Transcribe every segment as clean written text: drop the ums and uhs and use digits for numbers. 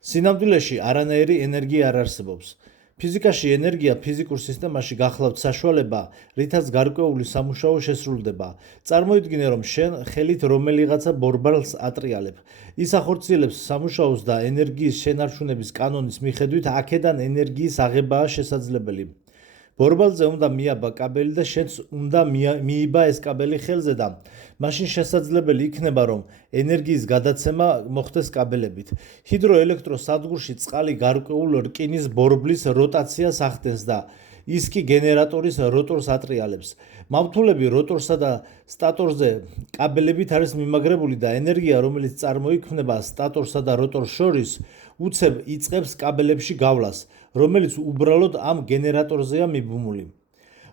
სინამდვილეში არანაირი ენერგია არ არსებობს. ფიზიკაში ენერგია ფიზიკურ სისტემაში გახლავთ საშუალება, რითაც გარკვეული სამუშაო შესრულდება. წარმოიდგინე, რომ შენ ხელით რომელიღაცა ბორბალს ატრიალებ. ის ახორციელებს სამუშაოს და ენერგიის შენარჩუნების კანონის მიხედვით აქედან ენერგიის აღებაა შესაძლებელი. ბორბალზე უნდა მიაბა კაბელი და შენც უნდა მიიბა ეს კაბელი ხელზე და მაშინ შესაძლებელი იქნება, რომ ენერგიის გადაცემა მოხდეს კაბელებით. ჰიდროელექტროსადგურში წყალი გარკვეულ რკინის ბორბლის როტაციას ახდენს და ის კი გენერატორის როტორს ატრიალებს. მავთულები როტორსა და სტატორზე კაბელებით არის მიმაგრებული და ენერგია, რომელიც წარმოიქმნება სტატორსა და როტორს შორის, უცებ იწყებს კაბელებში გავლას, რომელიც უბრალოდ ამ გენერატორზეა მიბმული.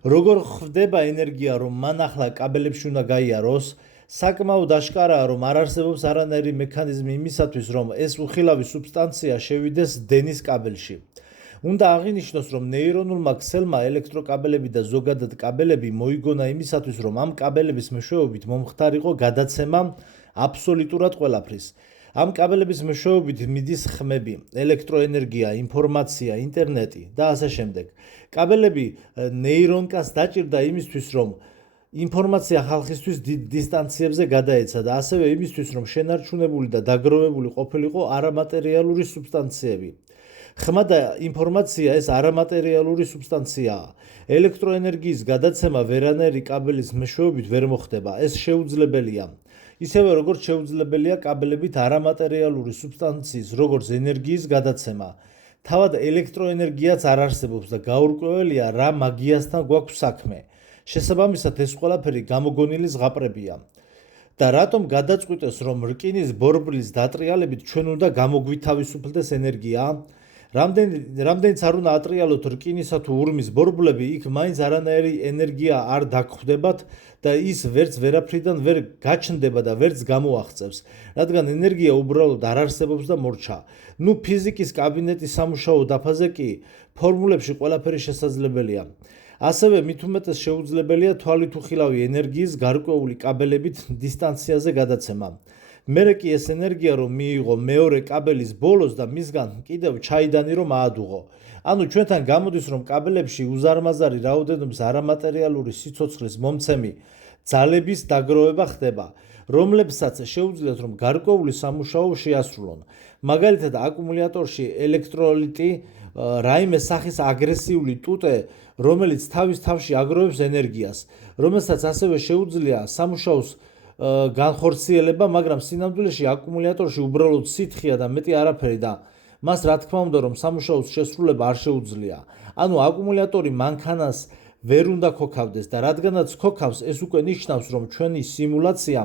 როგორ ხვდება ენერგია, რომ მან ახლა კაბელებში უნდა გაიაროს? საკმაოდ აშკარაა, რომ არ არსებობს არანაირი მექანიზმი იმისათვის, რომ ეს უხილავი სუბსტანცია შევიდეს დენის კაბელში. უნდა აღინიშნოს, რომ ნეირონულმა ქსელმა ელექტროკაბელები და ზოგადად კაბელები მოიგონა იმისათვის, რომ ამ კაბელების მეშვეობით მომხდარიყო გადაცემა აბსოლუტურად ყველაფრის. ამ კაბელების მეშვეობით მიდის ხმები, ელექტროენერგია, ინფორმაცია, ინტერნეტი და ასე შემდეგ. კაბელები ნეირონკას დაჭირდა იმისთვის, რომ ინფორმაცია ხალხისთვის დიდ დისტანციებზე გადაეცა და ასევე იმისთვის, რომ შენარჩუნებული და დაგროვებული ყოფილიყო არამატერიალური სუბსტანციები. ხმა და ინფორმაცია ეს არამატერიალური სუბსტანციაა. ელექტროენერგიის გადაცემა ვერანაირი კაბელის მეშვეობით ვერ მოხდება. ეს შეუძლებელია. ისევე როგორც შეუძლებელია კაბელებით არამატერიალური სუბსტანციის, როგორც ენერგიის გადაცემა. თავად ელექტროენერგიაც არ არსებობს და გაურკვეველია რა მაგიასთან გვაქვს საქმე. შესაბამისად ეს ყველაფერი გამოგონილი ზღაპრებია. და რატომ გადაწყვიტეს, რომ რკინის ბორბლის დატრიალებით ჩვენ უნდა გამოგვითავისუფლდეს ენერგია? რამდენიც არ უნდა ატრიალოთ რკინისა თუ ურმის ბორბლები, იქ მაინც არანაირი ენერგია არ დაგხვდებათ და ის ვერც ვერაფრიდან ვერ გაჩნდება და ვერც გამოაღწევს, რადგან ენერგია უბრალოდ არ არსებობს და მორჩა. ნუ ფიზიკის კაბინეტის სამუშაო დაფაზე კი ფორმულებში ყველაფერი შესაძლებელია. ასევე მით უმეტეს შეუძლებელია თვალით უხილავი ენერგიის გარკვეული კაბელებით დისტანციაზე გადაცემა. მერე კი ეს ენერგია რომ მიიღო მეორე კაბელის ბოლოს და მისგან კიდევ ჩაიდანი რომ აადუღო. ანუ ჩვენთან გამოდის, რომ კაბელებში უზარმაზარი რაოდენობის არამატერიალური სიცოცხლის მომცემი ძალების დაგროვება ხდება, რომლებსაც შეუძლიათ რომ გარკვეული სამუშაო შეასრულონ. მაგალითად, აკუმულატორში ელექტროლიტი რაიმე სახის აგრესიული ტუტე, რომელიც თავის თავში აგროვებს ენერგიას, რომელსაც ასევე შეუძლია სამუშაოს განხორციელება, მაგრამ სინამდვილეში აკუმულატორში უბრალოდ სითხეა და მეტი არაფერი და მას რა თქმა უნდა რომ სამუშაოს შესრულება არ შეუძლია. ანუ აკუმულატორი მანქანას ვერ უნდა ქოქავდეს და რადგანაც ქოქავს, ეს უკვე ნიშნავს, რომ ჩვენი სიმულაცია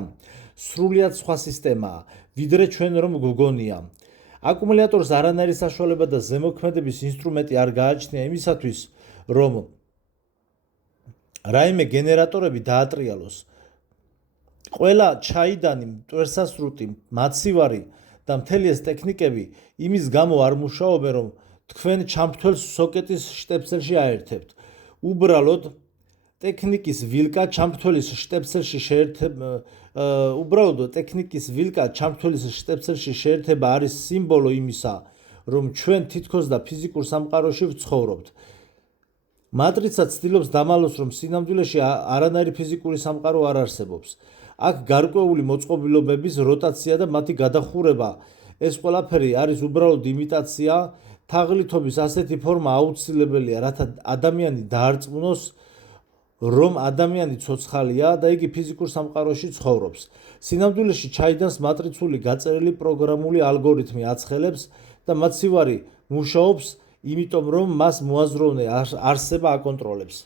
სრულიად სხვა სისტემაა, ვიდრე ჩვენ რომ გვგონია. აკუმულატორს არანაირი საშუალება და ზემოქმედების ინსტრუმენტი არ გააჩნია იმისათვის, რომ რაიმე გენერატორები დაატრიალოს. ყველა ჩაიდანი, მტვერსასრუტი, მაცივარი და მთელი ეს ტექნიკები იმის გამო არ მუშაობენ, რომ თქვენ ჩამრთველს სოკეტის შტეპსელში აერთებთ. უბრალოდ ტექნიკის ვილკა ჩამრთველის შტეპსელში შეერთება არის სიმბოლო იმისა, რომ ჩვენ თითქოს და ფიზიკურ სამყაროში ვცხოვრობთ. მატრიცა ცდილობს დამალოს, რომ სინამდვილეში არანაირი ფიზიკური სამყარო არ არსებობს. აქ გარკვეული მოწყობილობების როტაცია და მათი გადახურება, ეს ყველაფერი არის უბრალოდ იმიტაცია. თაღლითობის ასეთი ფორმა აუცილებელია, რათა ადამიანი დაარწმუნოს, რომ ადამიანი ცოცხალია და იგი ფიზიკურ სამყაროში ცხოვრობს. სინამდვილეში ჩაიდანს მატრიცული გაწერილი პროგრამული ალგორითმი აცხელებს და მაცივარი მუშაობს, იმიტომ რომ მას მოაზროვნე არსება აკონტროლებს.